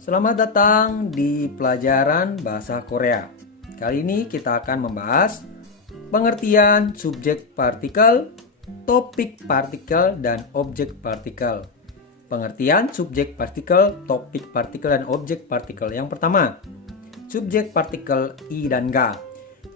Selamat datang di pelajaran bahasa Korea. Kali ini kita akan membahas pengertian subjek partikel, topik partikel, dan objek partikel. Pengertian subjek partikel, topik partikel, dan objek partikel. Yang pertama, subjek partikel i dan ga.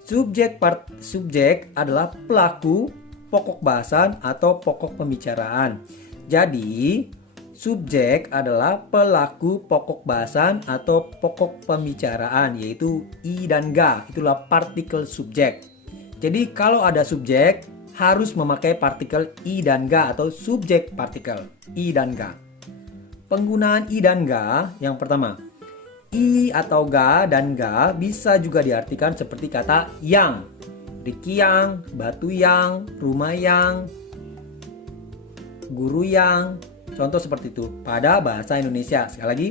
Subjek adalah pelaku, pokok bahasan, atau pokok pembicaraan. Jadi, subjek adalah pelaku, pokok bahasan, atau pokok pembicaraan, yaitu i dan ga. Itulah partikel subjek. Jadi kalau ada subjek, harus memakai partikel i dan ga atau subjek partikel i dan ga. Penggunaan i dan ga yang pertama, i atau ga dan ga bisa juga diartikan seperti kata yang, Riki yang, batu yang, rumah yang, guru yang. Contoh seperti itu pada bahasa Indonesia. Sekali lagi,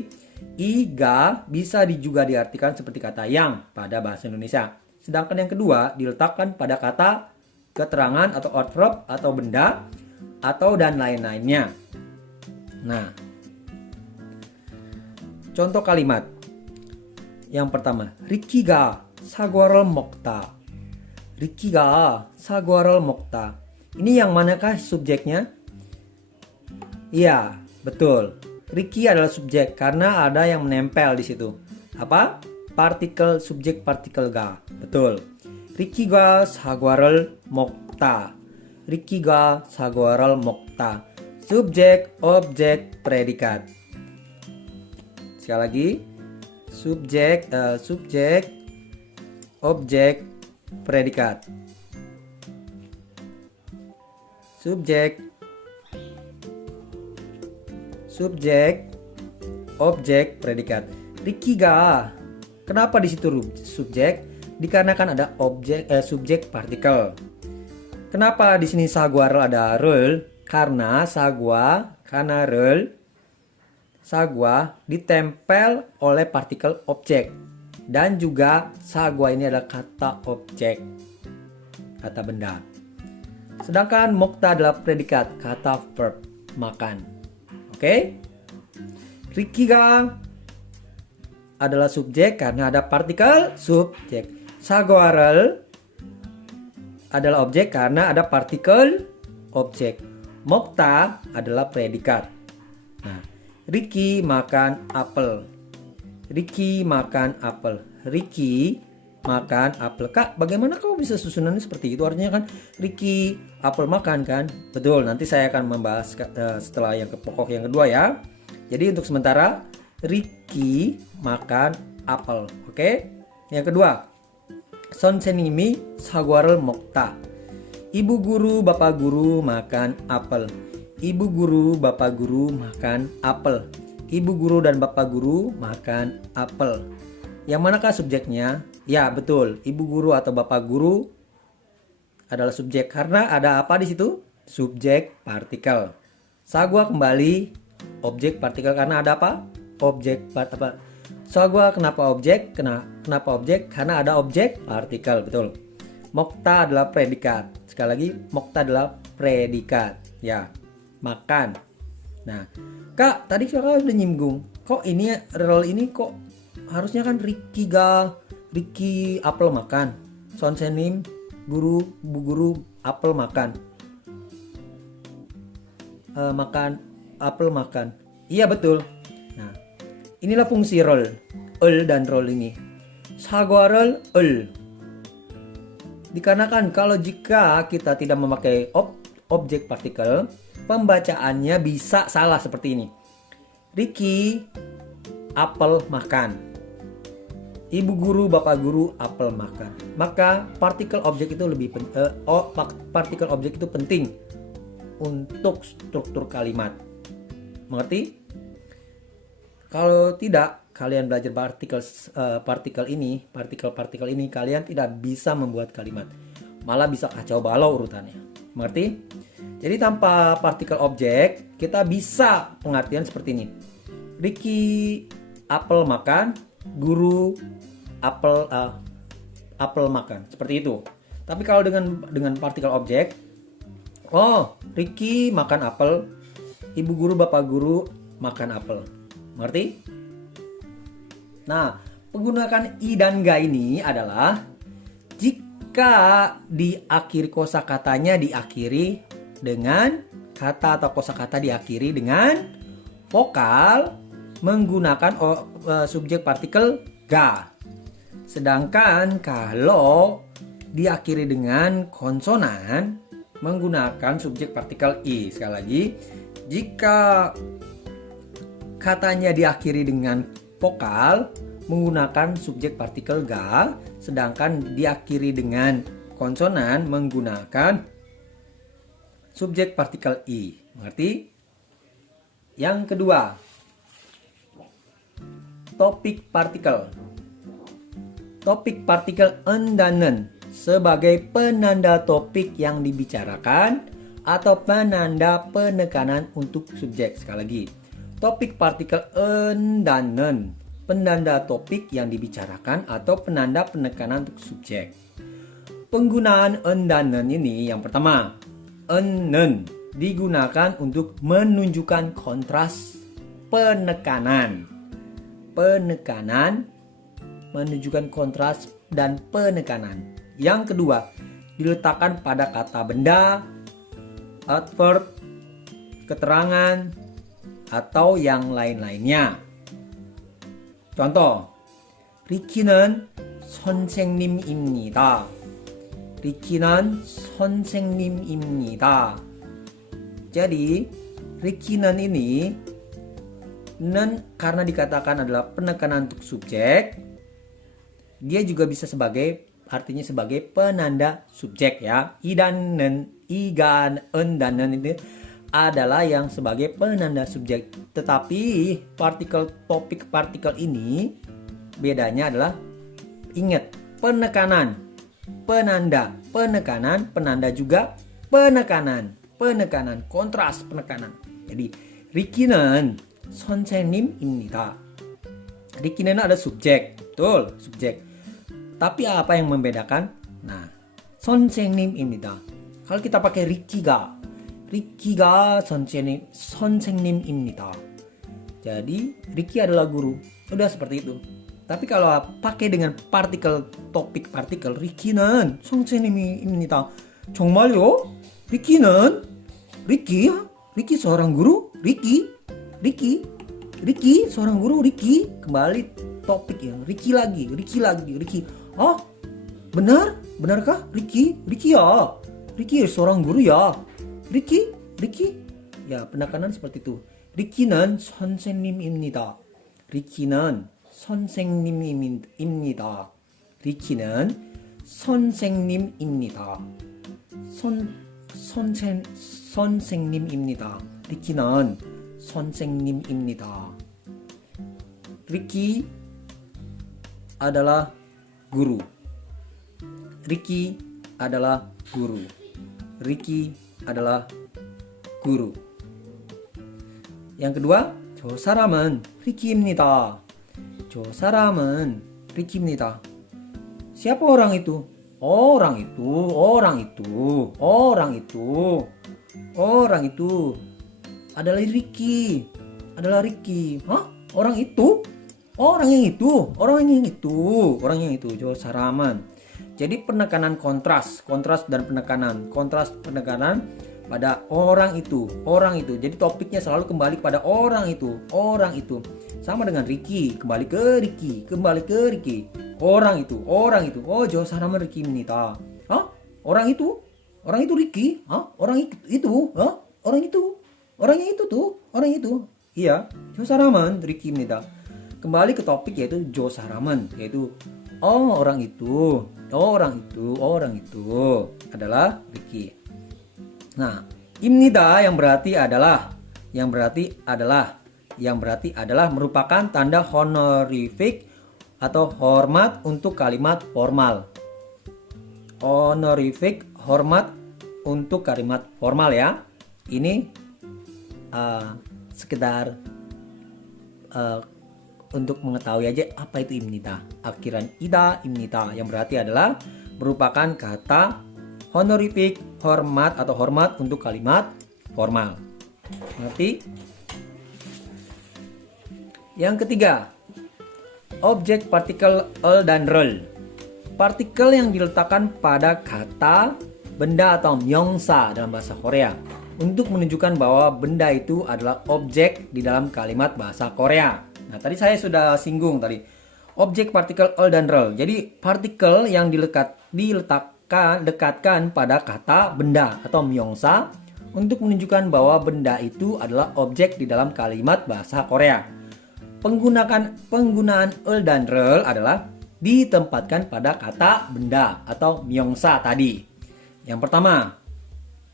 i, ga bisa juga diartikan seperti kata yang pada bahasa Indonesia. Sedangkan yang kedua diletakkan pada kata keterangan atau adverb atau benda atau dan lain-lainnya. Nah, contoh kalimat. Yang pertama, Riki가 사과를 먹다. Riki가 사과를 먹다. Ini yang manakah subjeknya? Iya, betul. Riki adalah subjek karena ada yang menempel di situ. Apa? Partikel subjek partikel ga. Betul. Riki가 사과를 먹다. Riki가 사과를 먹다. Subjek, objek, predikat. Sekali lagi. Subjek, objek, predikat. Subjek, objek, predikat. Riki가. Kenapa di situ subjek? Dikarenakan ada subjek partikel. Kenapa di sini sagwarel ada rel? Karena sagwa ditempel oleh partikel objek. Dan juga sagwa ini adalah kata objek, kata benda. Sedangkan mokta adalah predikat, kata verb, makan. Oke? Riki가 adalah subjek karena ada partikel subjek. Sagwarel adalah objek karena ada partikel objek. Mokta adalah predikat. Nah, Riki makan apel. Riki makan apel. Riki makan apel. Kak, bagaimana kau bisa susunannya seperti itu? Artinya kan Riki apel makan kan? Betul, nanti saya akan membahas setelah yang pokok yang kedua ya. Jadi untuk sementara Riki makan apel. Oke? Yang kedua, 선생님이 사과를 먹다. Ibu guru, bapak guru makan apel. Ibu guru, bapak guru makan apel. Ibu guru dan bapak guru makan apel. Yang manakah subjeknya? Ya, betul. Ibu guru atau bapak guru adalah subjek karena ada apa di situ? Subjek partikel. Sagwa kembali objek partikel karena ada apa? Objek apa? Sagwa kenapa objek? Kenapa objek? Karena ada objek partikel, betul. Mokta adalah predikat. Sekali lagi, mokta adalah predikat. Ya, makan. Nah, Kak, tadi kakak udah nyinggung. Kok ini rel ini kok harusnya kan Riki apel makan. Sonsenim bu guru apel makan. Makan apel makan. Iya betul. Nah, inilah fungsi rel. Dan rel ini. 사과를 Dikarenakan kalau jika kita tidak memakai objek partikel, pembacaannya bisa salah seperti ini. Riki apel makan. Ibu guru, bapak guru apel makan. Maka partikel objek itu partikel objek itu penting untuk struktur kalimat. Mengerti? Kalau tidak, kalian belajar partikel ini, kalian tidak bisa membuat kalimat. Malah bisa kacau balau urutannya. Mengerti? Jadi tanpa partikel objek, kita bisa pengertian seperti ini. Riki apel makan, guru apel makan. Seperti itu. Tapi kalau dengan partikel objek, Riki makan apel, ibu guru, bapak guru makan apel. Mengerti? Nah, penggunaan i dan ga ini adalah jika di akhir kosakatanya diakhiri dengan kata atau kosakata diakhiri dengan vokal menggunakan subjek partikel ga. Sedangkan kalau diakhiri dengan konsonan menggunakan subjek partikel i. Sekali lagi, jika katanya diakhiri dengan vokal menggunakan subjek partikel ga, sedangkan diakhiri dengan konsonan menggunakan subjek partikel i. Mengerti? Yang kedua, topik partikel. Topik partikel en dan nen sebagai penanda topik yang dibicarakan atau penanda penekanan untuk subjek. Sekali lagi, topik partikel en dan nen, penanda topik yang dibicarakan atau penanda penekanan untuk subjek. Penggunaan en dan nen ini yang pertama, en nen digunakan untuk menunjukkan kontras penekanan. Penekanan menunjukkan kontras dan penekanan. Yang kedua, diletakkan pada kata benda, adverb, keterangan, atau yang lain-lainnya. Contoh, 리키는 선생님입니다. 리키는 선생님입니다. Jadi, 리키는 ini nen karena dikatakan adalah penekanan untuk subjek, dia juga bisa artinya sebagai penanda subjek ya. I dan nen, i dan en dan nen itu adalah yang sebagai penanda subjek. Tetapi topik partikel ini bedanya adalah ingat, penekanan, penanda, penanda juga penekanan, kontras penekanan. Jadi 리키는 선생님입니다. 리키는 ada subjek, betul, subjek. Tapi apa yang membedakan? Nah, 선생님입니다. Kalau kita pakai 리키가 선생님입니다. Jadi Ricky adalah guru. Udah seperti itu. Tapi kalau pakai dengan topik partikel 리키는 선생님입니다. 정말요? Ricky seorang guru? Ricky seorang guru. Ricky kembali topik ya. Ricky lagi. Oh, benarkah Ricky ya? Ricky seorang guru ya. Ricky ya, penekanan seperti itu. 리키는 선생님입니다. 리키는 선생님입니다. 리키는 선생님입니다. 선생님입니다. 리키는 선생님입니다. Ricky adalah guru. Ricky adalah guru. Ricky adalah guru. Yang kedua, 저 사람은 리키입니다. 저 사람은 리키입니다. Siapa orang itu? Orang itu adalah Ricky. Hah? Orang yang itu. 저 사람은. Jadi penekanan kontras dan penekanan. Kontras penekanan pada orang itu. Jadi topiknya selalu kembali kepada orang itu. Sama dengan Ricky, kembali ke Ricky. Orang itu. Oh, 저 사람은 Ricky입니다. Hah? Orang itu Ricky? Hah? Orang itu? Hah? Orang itu. Iya, 저 사람은 Ricky입니다. Kembali ke topik yaitu 저 사람은, yaitu orang itu adalah Ricky. Nah, 입니다 yang berarti adalah merupakan tanda honorific atau hormat untuk kalimat formal. Honorific, hormat untuk kalimat formal ya. Ini sekedar untuk mengetahui aja apa itu 입니다. Akhiran ida, 입니다 yang berarti adalah merupakan kata honorific, hormat atau hormat untuk kalimat formal. Mengerti? Yang ketiga, objek partikel el dan rel. Partikel yang diletakkan pada kata, benda atau myeongsa dalam bahasa Korea untuk menunjukkan bahwa benda itu adalah objek di dalam kalimat bahasa Korea. Nah, tadi saya sudah singgung tadi. Objek partikel el dan rel. Jadi partikel yang dekatkan pada kata, benda atau myeongsa untuk menunjukkan bahwa benda itu adalah objek di dalam kalimat bahasa Korea. Penggunaan el dan rel adalah ditempatkan pada kata, benda atau myeongsa tadi. Yang pertama,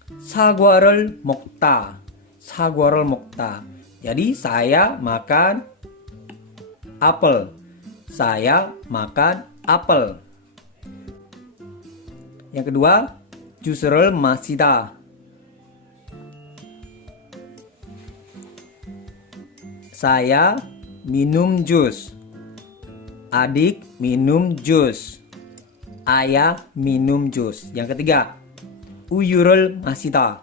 사과를 먹다. 사과를 먹다. Jadi saya makan apel. Saya makan apel. Yang kedua, 주스를 마시다. Saya minum jus. Adik minum jus. Ayah minum jus. Yang ketiga, 우유를 마시다.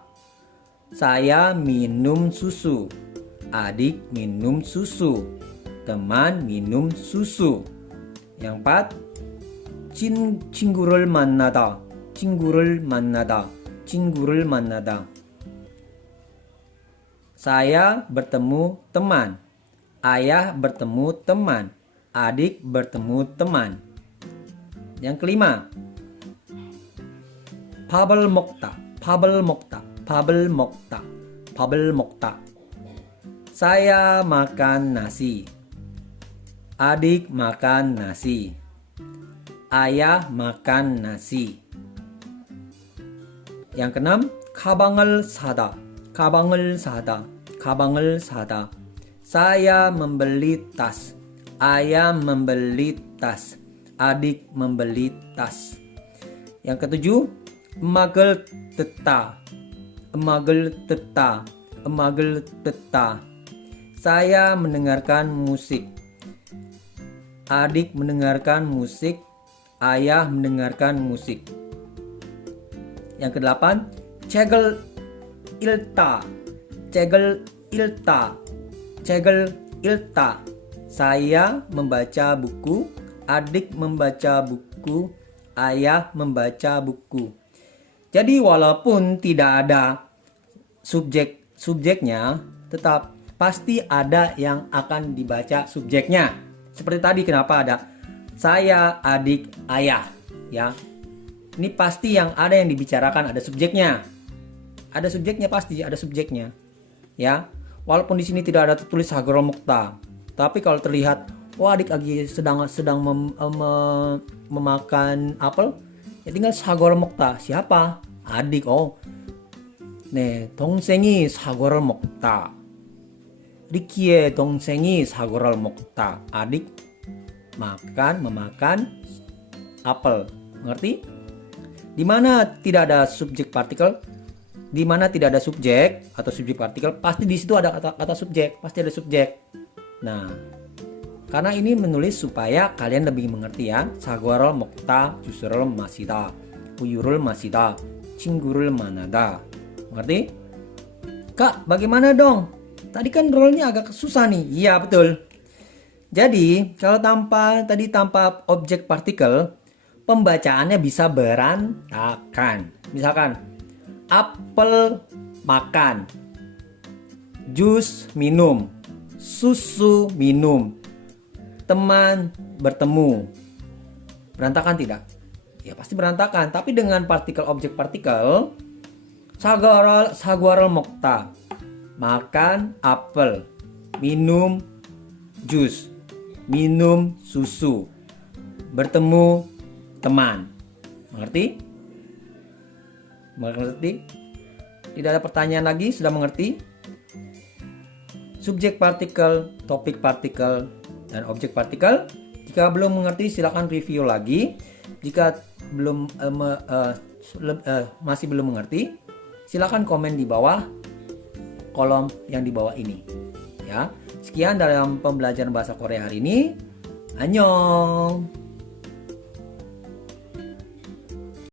Saya minum susu. Adik minum susu. Teman minum susu. Yang empat, 친구를 만나다. 친구를 만나다. 친구를 만나다. Saya bertemu teman. Ayah bertemu teman. Adik bertemu teman. Yang kelima, 밥을 먹다. 밥을 먹다. 밥을 먹다. 밥을 먹다. Saya makan nasi. Adik makan nasi. Ayah makan nasi. Yang keenam, 가방을 사다. 가방을 사다. 가방을 사다. Saya membeli tas. Ayah membeli tas. Adik membeli tas. Yang ketujuh, 음악을 듣다. 음악을 듣다. 음악을 듣다. Saya mendengarkan musik. Adik mendengarkan musik. Ayah mendengarkan musik. Yang kedelapan, 책을 읽다. 책을 읽다. 책을 읽다. Saya membaca buku. Adik membaca buku. Ayah membaca buku. Jadi walaupun tidak ada subjeknya, tetap pasti ada yang akan dibaca subjeknya. Seperti tadi, kenapa ada saya, adik, ayah, ya. Ini pasti yang ada yang dibicarakan ada subjeknya. Ada subjeknya, pasti ada subjeknya. Ya. Walaupun di sini tidak ada tertulis 사과를 먹다. Tapi kalau terlihat, adik lagi sedang memakan apel, ya tinggal 사과를 먹다. Siapa? Adik. 네, 동생이 사과를 먹다. 리키의 동생이 사과를 먹다. Adik memakan apel. Mengerti? Di mana tidak ada subjek partikel, di mana tidak ada subjek atau subjek partikel, pasti di situ ada kata subjek, pasti ada subjek. Nah, karena ini menulis supaya kalian lebih mengerti ya. 사과를 먹다, 주스를 마시다, 우유를 마시다, 친구를 만나다. Mengerti? Kak, bagaimana dong? Tadi kan role-nya agak susah nih. Iya, betul. Jadi, kalau tanpa objek partikel, pembacaannya bisa berantakan. Misalkan, apel makan, jus minum, susu minum, teman bertemu. Berantakan tidak? Ya pasti berantakan. Tapi dengan partikel objek partikel, 사과를 먹다. Makan apel, minum jus, minum susu, bertemu teman. Mengerti? Mengerti? Tidak ada pertanyaan lagi, sudah mengerti? Subjek partikel, topik partikel, dan objek partikel. Jika belum mengerti, silakan review lagi. Jika masih belum mengerti, silakan komen di bawah kolom yang di bawah ini. Ya, sekian dalam pembelajaran bahasa Korea hari ini. Annyeong.